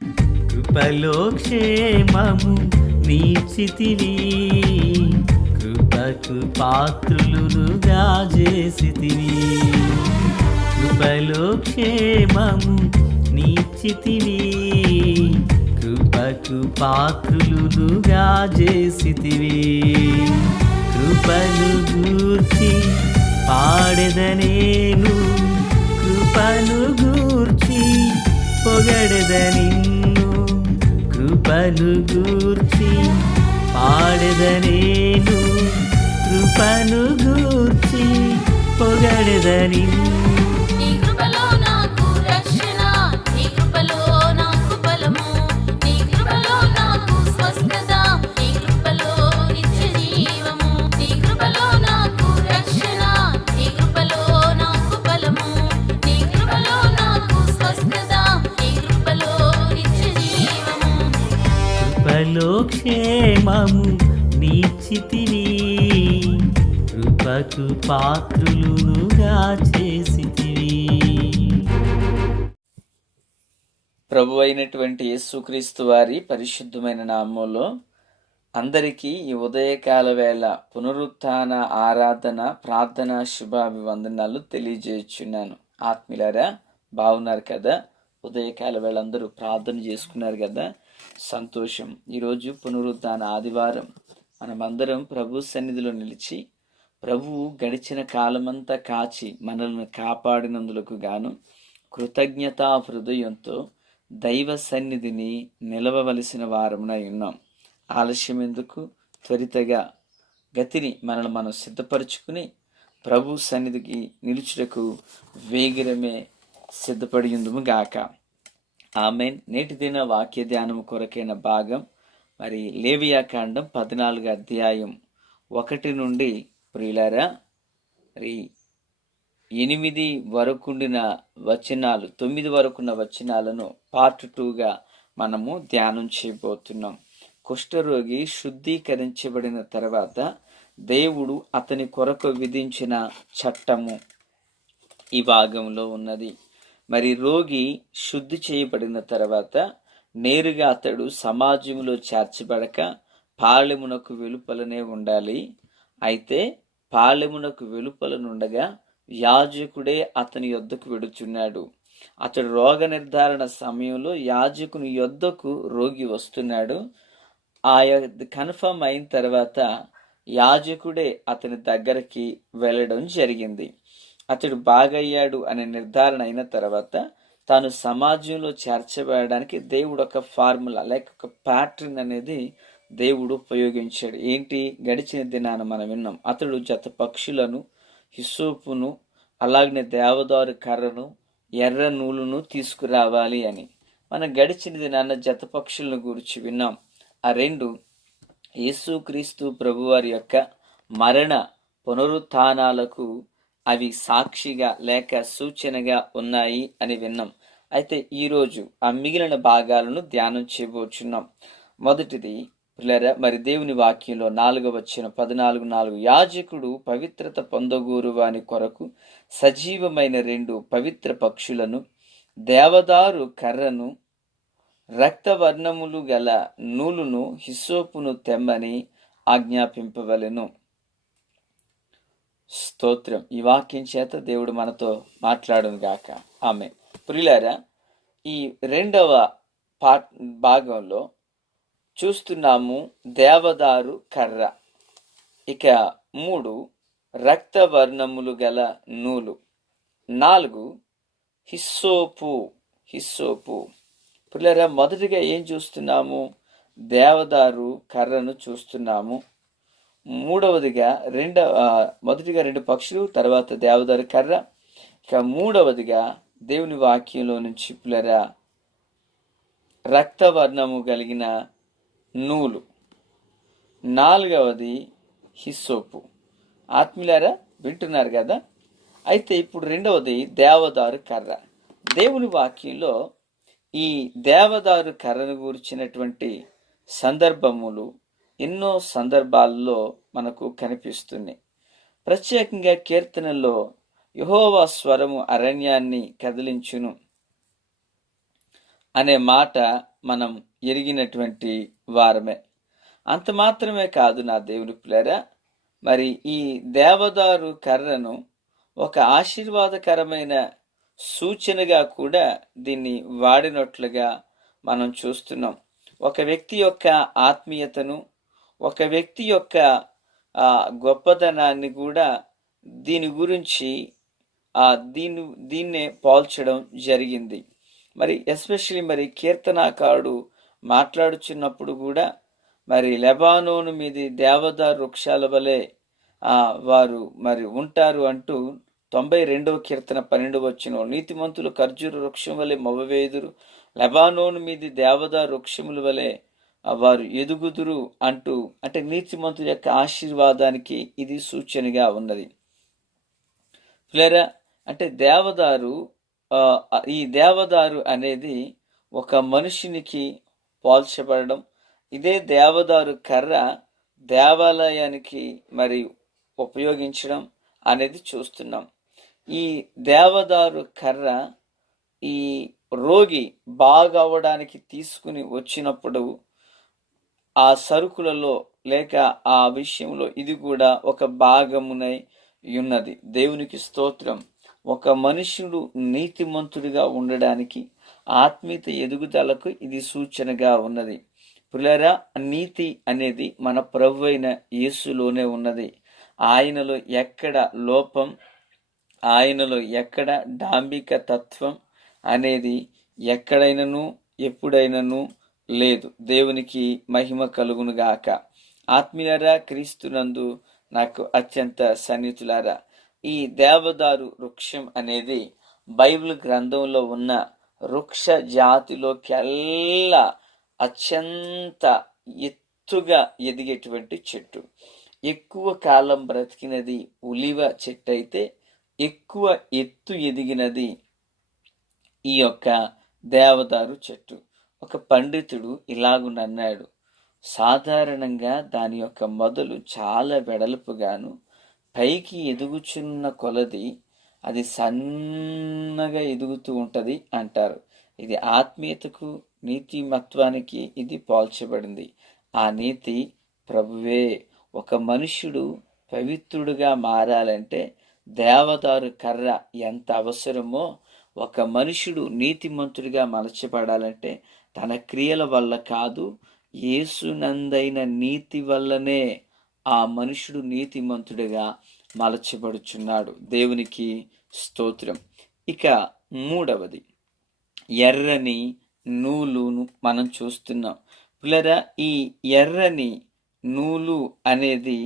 కృపలో క్షేమము నీచితివి, కృపకు పాత్రులుగా చేసితివి. కృపలో క్షేమము నీచితివి, కృపకు పాత్రులుగా చేసితివి. కృపను గూర్చి పాడెదనేను, కృపను గూర్చి పొగడెద నిన్ను. కృపను గూర్చి పాడెదనేను, కృపను గూర్చి పొగడెద నిన్ను. కృపలో క్షేమము నీచితివి, కృపకు పాత్రులుగా చేసితివి. ప్రభు అయినటువంటి యేసుక్రీస్తు వారి పరిశుద్ధమైన నామంలో అందరికీ ఈ ఉదయకాల వేళ పునరుత్థాన ఆరాధన ప్రార్థన శుభాభివందనాలు తెలియజేస్తున్నాను. ఆత్మీయులారా, బాగున్నారు కదా? ఉదయకాల వేళ అందరూ ప్రార్థన చేసుకున్నారు కదా? సంతోషం. ఈరోజు పునరుత్థాన ఆదివారం. మనమందరం ప్రభు సన్నిధిలో నిలిచి ప్రభువు గడిచిన కాలమంతా కాచి మనల్ని కాపాడినందులకు గాను కృతజ్ఞతా హృదయంతో దైవ సన్నిధిని నిలవవలసిన వారమునై ఉన్నాం. ఆలస్యం ఎందుకు? త్వరితగా గతిని మనల్ని మనం సిద్ధపరచుకుని ప్రభు సన్నిధికి నిలుచుటకు వేగిరమే సిద్ధపడి ఉందుము గాక. ఆమెన్. నేటి దిన వాక్య ధ్యానం కొరకైన భాగం మరి లేవియా కాండం 14 అధ్యాయం 1 నుండి ప్రియులారా మరి 8 వరకుండిన వచనాలు 9 వరకున్న వచనాలను పార్ట్ 2గా మనము ధ్యానం చేయబోతున్నాం. కుష్ఠరోగి శుద్ధీకరించబడిన తర్వాత దేవుడు అతని కొరకు విధించిన చట్టము ఈ భాగంలో ఉన్నది. మరి రోగి శుద్ధి చేయబడిన తర్వాత నేరుగా అతడు సమాజంలో చేర్చబడక పాళెమునకు వెలుపలనే ఉండాలి. అయితే పాళెమునకు వెలుపలనుండగా యాజకుడే అతని యొద్దకు వెడుచున్నాడు. అతడు రోగ నిర్ధారణ సమయంలో యాజకుని యొద్దకు రోగి వస్తున్నాడు. కన్ఫర్మ్ అయిన తర్వాత యాజకుడే అతని దగ్గరికి వెళ్ళడం జరిగింది. అతడు బాగయ్యాడు అనే నిర్ధారణ అయిన తర్వాత తాను సమాజంలో చేర్చబడడానికి దేవుడు ఒక ఫార్ములా లేక ఒక ప్యాటర్న్ అనేది దేవుడు ఉపయోగించాడు. ఏంటి? గడిచిన దినాన మనం విన్నాం. అతడు జత పక్షులను, హిస్సోపును, అలాగనే దేవదారు కర్రను, ఎర్ర నూలును తీసుకురావాలి అని. మనం గడిచిన దినాన జత పక్షులను గురించి విన్నాం. ఆ రెండు యేసుక్రీస్తు ప్రభువారి యొక్క మరణ పునరుత్థానాలకు అవి సాక్షిగా లేక సూచనగా ఉన్నాయి అని విన్నాం. అయితే ఈరోజు ఆ మిగిలిన భాగాలను ధ్యానం చేయబోచున్నాం. మొదటిది పిల్లరా, మరి దేవుని వాక్యంలో 4వ వచనం 14:4 యాజకుడు పవిత్రత పొందగూరు వాని కొరకు సజీవమైన 2 పవిత్ర పక్షులను, దేవదారు కర్రను, రక్తవర్ణములు గల నూలును, హిస్సోపును తెమ్మని ఆజ్ఞాపింపవలెను. స్తోత్రం. ఈ వాక్యం చేత దేవుడు మనతో మాట్లాడును గాక. ఆమె. ప్రియులారా, ఈ 2వ భాగంలో చూస్తున్నాము దేవదారు కర్ర, ఇక 3 రక్తవర్ణములు గల నూలు, 4 హిస్సోపు. ప్రియులారా, మొదటిగా ఏం చూస్తున్నాము? దేవదారు కర్రను చూస్తున్నాము. మొదటిగా 2 పక్షులు, తర్వాత దేవదారు కర్ర. ఇక 3వదిగా దేవుని వాక్యంలో నుంచి పిల్లరా రక్తవర్ణము కలిగిన నూలు, 4వది హిస్సోపు. ఆత్మీయులారా, వింటున్నారు కదా? అయితే ఇప్పుడు 2వది దేవదారు కర్ర. దేవుని వాక్యంలో ఈ దేవదారు కర్రను గురించినటువంటి సందర్భములు ఎన్నో సందర్భాల్లో మనకు కనిపిస్తున్నాయి. ప్రత్యేకంగా కీర్తనల్లో యెహోవా స్వరము అరణ్యాన్ని కదిలించును, అనే మాట మనం ఎరిగినటువంటి వారమే. అంత మాత్రమే కాదు నా దేవుని పిల్లరా, మరి ఈ దేవదారు కర్రను ఒక ఆశీర్వాదకరమైన సూచనగా కూడా దీన్ని వాడినట్లుగా మనం చూస్తున్నాం. ఒక వ్యక్తి యొక్క ఆత్మీయతను, ఒక వ్యక్తి యొక్క గొప్పతనాన్ని కూడా దీని గురించి దీన్నే పోల్చడం జరిగింది. మరి ఎస్పెషల్లీ మరి కీర్తనాకారుడు మాట్లాడుచున్నప్పుడు కూడా మరి లెబానోను మీది దేవదారు వృక్షాల వలె వారు మరి ఉంటారు అంటూ 92వ కీర్తన 12వ వచనం, నీతిమంతులు ఖర్జూర వృక్షం వలె మొవ్వవేయుదురు, లెబానోను మీది దేవదారు వృక్షముల వలె వారు ఎదుగుదురు అంటూ, అంటే నీతిమంతుల యొక్క ఆశీర్వాదానికి ఇది సూచనగా ఉన్నది. పిల్లరా, అంటే ఈ దేవదారు అనేది ఒక మనుషునికి పోల్చబడడం, ఇదే దేవదారు కర్ర దేవాలయానికి మరి ఉపయోగించడం అనేది చూస్తున్నాం. ఈ దేవదారు కర్ర ఈ రోగి బాగవడానికి తీసుకుని వచ్చినప్పుడు ఆ సరుకులలో లేక ఆ విషయంలో ఇది కూడా ఒక భాగమునై ఉన్నది. దేవునికి స్తోత్రం. ఒక మనుషుడు నీతిమంతుడిగా ఉండడానికి, ఆత్మీయత ఎదుగుదలకు ఇది సూచనగా ఉన్నది. ప్రియులారా, నీతి అనేది మన ప్రభు అయిన యేసులోనే ఉన్నది. ఆయనలో ఎక్కడ లోపం, ఆయనలో ఎక్కడ డాంబిక తత్వం అనేది ఎక్కడైనను ఎప్పుడైనను లేదు. దేవునికి మహిమ కలుగును గాక. ఆత్మీయులారా, క్రీస్తునందు నాకు అత్యంత సన్నిహితులారా, ఈ దేవదారు వృక్షం అనేది బైబిల్ గ్రంథంలో ఉన్న వృక్ష జాతిలోకెల్లా అత్యంత ఎత్తుగా ఎదిగేటువంటి చెట్టు. ఎక్కువ కాలం బ్రతికినది ఉలివ చెట్టు అయితే, ఎక్కువ ఎత్తు ఎదిగినది ఈ యొక్క దేవదారు చెట్టు. ఒక పండితుడు ఇలాగునన్నాడు, సాధారణంగా దాని యొక్క మొదలు చాలా వెడల్పుగాను, పైకి ఎదుగుచున్న కొలది అది సన్నగా ఎదుగుతూ ఉంటుంది అంటారు. ఇది ఆత్మీయతకు, నీతిమత్వానికి ఇది పోల్చబడింది. ఆ నీతి ప్రభువే. ఒక మనుష్యుడు పవిత్రుడుగా మారాలంటే దేవదారు కర్ర ఎంత అవసరమో, ఒక మనుషుడు నీతిమంతుడిగా మలచబడాలంటే తన క్రియల వల్ల కాదు, యేసునందైన నీతి వల్లనే ఆ మనుషుడు నీతిమంతుడిగా మలచబడుచున్నాడు. దేవునికి స్తోత్రం. ఇక మూడవది, ఎర్రని నూలును మనం చూస్తున్నాం. పిల్లరా, ఈ ఎర్రని నూలు అనేది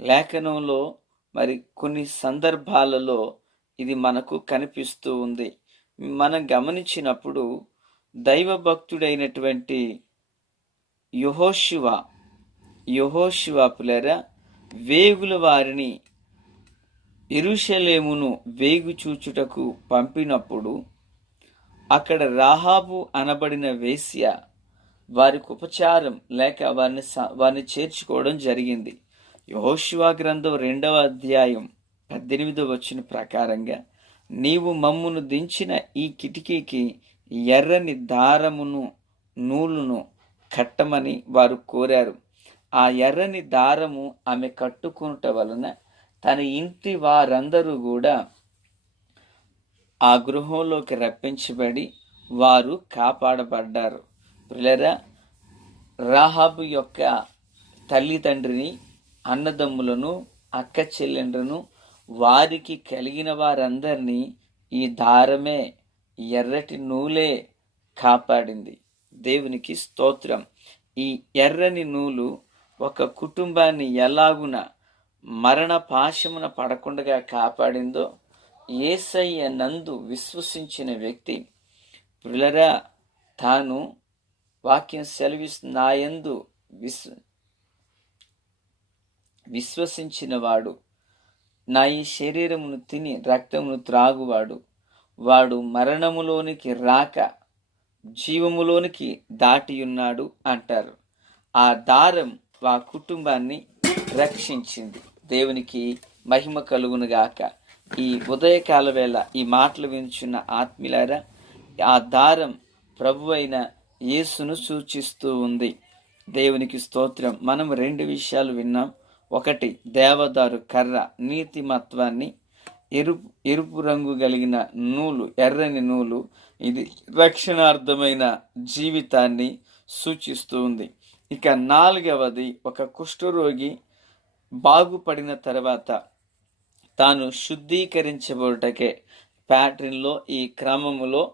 లేఖనంలో మరి కొన్ని సందర్భాలలో ఇది మనకు కనిపిస్తూ ఉంది. మనం గమనించినప్పుడు దైవభక్తుడైనటువంటి యెహోషువ పిల్లరా, వేగుల వారిని యెరూషలేమును వేగు చూచుటకు పంపినప్పుడు అక్కడ రాహాబు అనబడిన వేశ్య వారికి ఉపచారం లేక వారిని చేర్చుకోవడం జరిగింది. యెహోషువ గ్రంథం 2వ అధ్యాయం 18వ వచనం ప్రకారంగా, నీవు మమ్మును దించిన ఈ కిటికీకి ఎర్రని దారమును నూలును కట్టమని వారు కోరారు. ఆ ఎర్రని దారము ఆమె కట్టుకునుట వలన తన ఇంటి వారందరూ కూడా ఆ గృహంలోకి రప్పించబడి వారు కాపాడబడ్డారు. ప్రియులారా, రాహాబు యొక్క తల్లిదండ్రిని, అన్నదమ్ములను, అక్క చెల్లెండ్రను, వారికి కలిగిన వారందరినీ ఈ దారమే, ఎర్రటి నూలే కాపాడింది. దేవునికి స్తోత్రం. ఈ ఎర్రని నూలు ఒక కుటుంబాన్ని ఎలాగున మరణ పాశమున పడకుండా కాపాడిందో, యేసయ్య నందు విశ్వసించిన వ్యక్తి ప్రియులారా, తాను వాక్యం సెలవిస్తు నాయందు విశ్వసించిన వాడు, నా ఈ శరీరమును తిని రక్తమును త్రాగువాడు, వాడు మరణములోనికి రాక జీవములోనికి దాటియున్నాడు అంటారు. ఆ దారం ఆ కుటుంబాన్ని రక్షించింది. దేవునికి మహిమ కలుగునుగాక. ఈ ఉదయకాల వేళ ఈ మాటలు వింటున్న ఆత్మీయులారా, ఆ దారం ప్రభువైన యేసును సూచిస్తూ ఉంది. దేవునికి స్తోత్రం. మనం 2 విషయాలు విన్నాం. ఒకటి, దేవదారు కర్ర నీతిమత్వాన్ని, ఎరుపు రంగు కలిగిన నూలు, ఎర్రని నూలు, ఇది రక్షణార్థమైన జీవితాన్ని సూచిస్తూ ఉంది. ఇక 4వది, ఒక కుష్ఠరోగి బాగుపడిన తర్వాత తాను శుద్ధీకరించబడుటకే ప్యాటర్న్లో, ఈ క్రమములో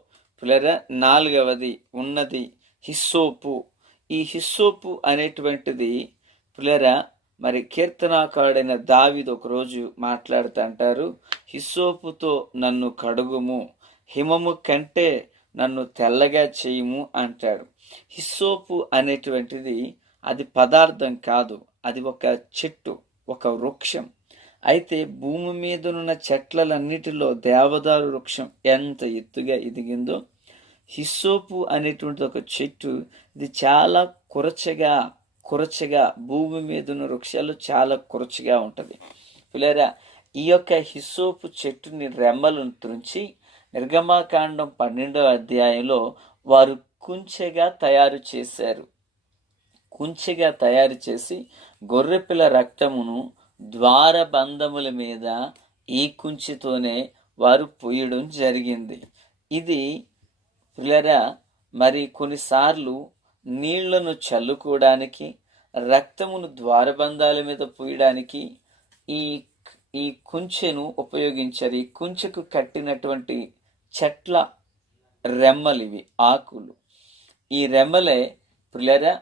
పిల్లరా 4వది ఉన్నది హిస్సోపు. ఈ హిస్సోపు అనేటువంటిది పిల్లరా మరి కీర్తనాకారుడైన దావీదు ఒకరోజు మాట్లాడుతూ అంటారు, హిస్సోపుతో నన్ను కడుగుము, హిమము కంటే నన్ను తెల్లగా చేయుము అంటాడు. హిస్సోపు అనేటువంటిది అది పదార్థం కాదు, అది ఒక చెట్టు, ఒక వృక్షం. అయితే భూమి మీదనున్న చెట్లన్నిటిలో దేవదారు వృక్షం ఎంత ఎత్తుగా ఎదిగిందో, హిస్సోపు అనేటువంటి ఒక చెట్టు ఇది చాలా కురచగా భూమి మీద ఉన్న వృక్షాలు చాలా కురచగా ఉంటుంది. పిల్లరా, ఈ యొక్క హిస్సోపు చెట్టుని రెమ్మలను త్రుంచి నిర్గమాకాండం 12వ అధ్యాయంలో వారు కుంచెగా తయారు చేశారు. కుంచెగా తయారు చేసి గొర్రెపిల్ల రక్తమును ద్వారబంధముల మీద ఈ కుంచెతోనే వారు పూయడం జరిగింది. ఇది పిల్లరా మరి కొన్నిసార్లు నీళ్లను చల్లుకోవడానికి, రక్తమును ద్వారబంధాల మీద పూయడానికి ఈ కుంచెను ఉపయోగించారు. ఈ కుంచెకు కట్టినటువంటి చెట్ల రెమ్మలివి, ఆకులు. ఈ రెమ్మలే పిల్లరా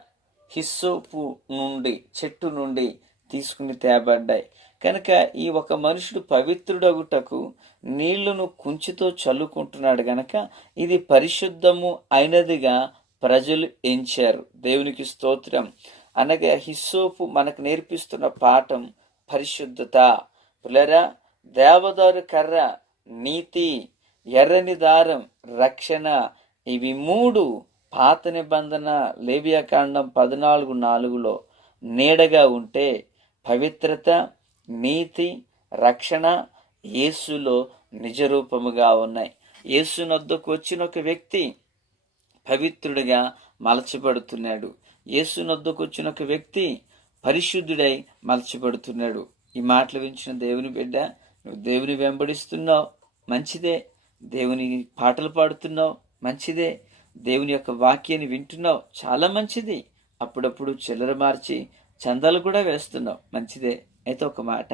హిస్సోపు నుండి, చెట్టు నుండి తీసుకుని తేబడ్డాయి. కనుక ఈ ఒక మనుషుడు పవిత్రుడగుటకు నీళ్లను కుంచెతో చల్లుకుంటున్నాడు గనక ఇది పరిశుద్ధము అయినదిగా ప్రజలు ఎంచారు. దేవునికి స్తోత్రం. అనగా హిస్సోపు మనకు నేర్పిస్తున్న పాఠం పరిశుద్ధత. పిల్లరా, దేవదారు కర్ర నీతి, ఎర్రని దారం రక్షణ, ఇవి 3 పాత నిబంధన లేవియాకాండం 14:4లో నీడగా ఉంటే, పవిత్రత, నీతి, రక్షణ యేసులో నిజరూపముగా ఉన్నాయి. యేసునొద్దకు వచ్చిన ఒక వ్యక్తి పవిత్రుడిగా మలచబడుతున్నాడు. యేసునొద్దకు వచ్చిన ఒక వ్యక్తి పరిశుద్ధుడై మలచబడుతున్నాడు. ఈ మాటలు వించిన దేవుని బిడ్డ, నువ్వు దేవుని వెంబడిస్తున్నావు, మంచిదే. దేవుని పాటలు పాడుతున్నావు, మంచిదే. దేవుని యొక్క వాక్యాన్ని వింటున్నావు, చాలా మంచిది. అప్పుడప్పుడు చిల్లర మార్చి చందాలు కూడా వేస్తున్నావు, మంచిదే. అయితే ఒక మాట,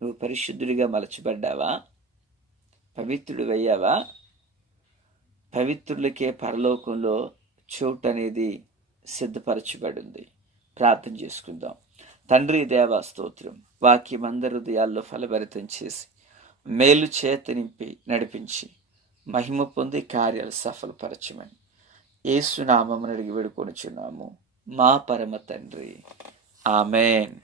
నువ్వు పరిశుద్ధుడిగా మలచబడ్డావా? పవిత్రుడు అయ్యావా? పవిత్రులకే పరలోకంలో చోటు అనేది సిద్ధపరచబడింది. ప్రార్థన చేసుకుందాం. తండ్రి దేవా స్తోత్రం. వాక్యం అందరి హృదయాల్లో ఫలభరితం చేసి మేలు చేత నింపి నడిపించి మహిమ పొంది కార్యాలు సఫలపరచమని యేసు నామమున అడిగి వేడుకొనుచున్నాము మా పరమ తండ్రి. ఆమేన్.